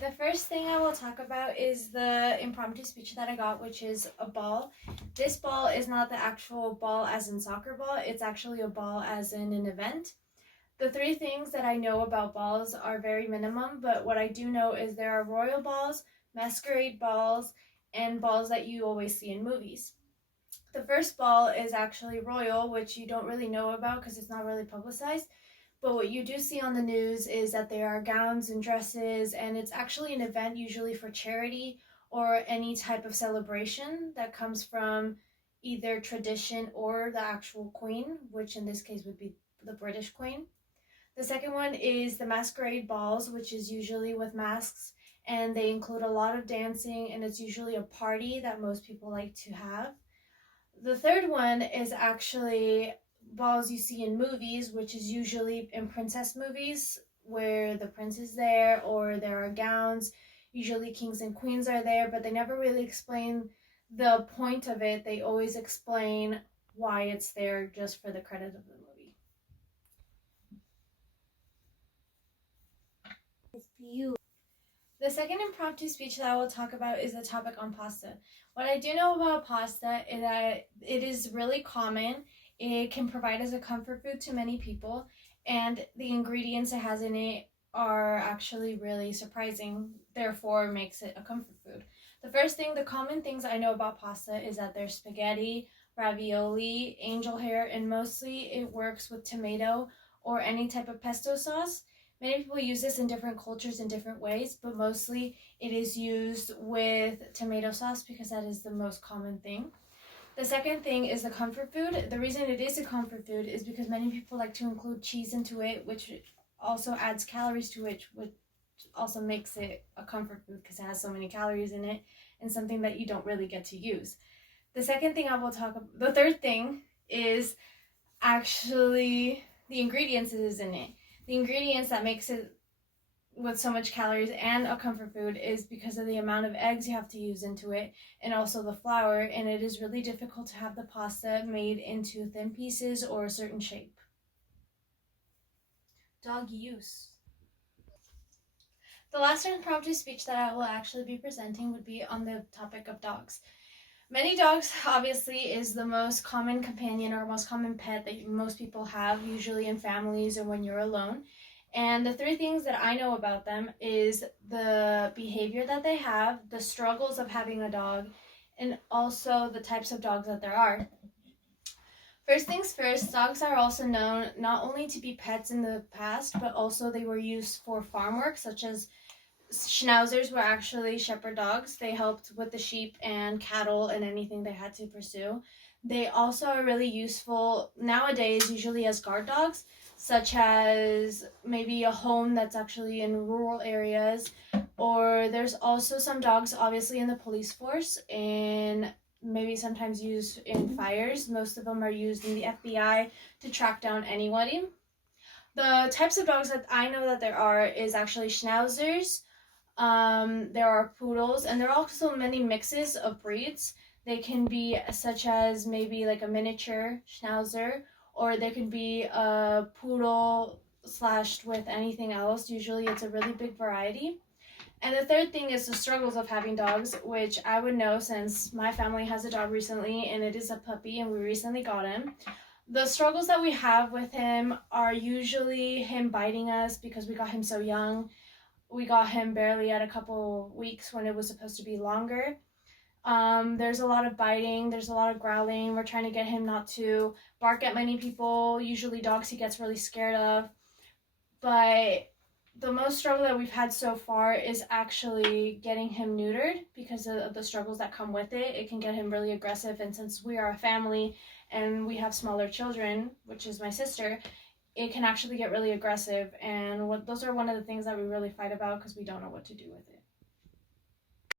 the first thing I will talk about is the impromptu speech that I got, which is a ball. This ball is not the actual ball as in soccer ball, it's actually a ball as in an event. The three things that I know about balls are very minimum, but what I do know is there are royal balls, masquerade balls, and balls that you always see in movies. The first ball is actually royal, which you don't really know about because it's not really publicized. But what you do see on the news is that there are gowns and dresses, and it's actually an event usually for charity or any type of celebration that comes from either tradition or the actual queen, which in this case would be the British queen. The second one is the masquerade balls, which is usually with masks, and they include a lot of dancing, and it's usually a party that most people like to have. The third one is actually balls you see in movies, which is usually in princess movies where the prince is there or there are gowns. Usually kings and queens are there, but they never really explain the point of it. They always explain why it's there just for the credit of the movie. It's beautiful. The second impromptu speech that I will talk about is the topic on pasta. What I do know about pasta is that it is really common. It can provide as a comfort food to many people, and the ingredients it has in it are actually really surprising, therefore makes it a comfort food. The common things I know about pasta is that there's spaghetti, ravioli, angel hair, and mostly it works with tomato or any type of pesto sauce. Many people use this in different cultures in different ways, but mostly it is used with tomato sauce because that is the most common thing. The second thing is the comfort food. The reason it is a comfort food is because many people like to include cheese into it, which also adds calories to it, which also makes it a comfort food because it has so many calories in it and something that you don't really get to use. The third thing is actually the ingredients it is in it. The ingredients that makes it with so much calories and a comfort food is because of the amount of eggs you have to use into it and also the flour, and it is really difficult to have the pasta made into thin pieces or a certain shape. Dog use. The last impromptu speech that I will actually be presenting would be on the topic of dogs. Many dogs obviously is the most common companion or most common pet that most people have, usually in families or when you're alone. And the three things that I know about them is the behavior that they have, the struggles of having a dog, and also the types of dogs that there are. First things first, dogs are also known not only to be pets in the past, but also they were used for farm work, such as schnauzers were actually shepherd dogs. They helped with the sheep and cattle and anything they had to pursue. They also are really useful nowadays, usually as guard dogs, such as maybe a home that's actually in rural areas. Or there's also some dogs obviously in the police force and maybe sometimes used in fires. Most of them are used in the FBI to track down anybody. The types of dogs that I know that there are is actually schnauzers. There are poodles, and there are also many mixes of breeds. They can be such as maybe like a miniature schnauzer, or they could be a poodle slashed with anything else. Usually it's a really big variety. And the third thing is the struggles of having dogs, which I would know since my family has a dog recently, and it is a puppy, and we recently got him. The struggles that we have with him are usually him biting us because we got him so young. We got him barely at a couple weeks when it was supposed to be longer. There's a lot of biting, there's a lot of growling. We're trying to get him not to bark at many people. Usually dogs he gets really scared of. But the most struggle that we've had so far is actually getting him neutered because of the struggles that come with it. It can get him really aggressive, and since we are a family and we have smaller children, which is my sister, it can actually get really aggressive, and those are one of the things that we really fight about because we don't know what to do with it.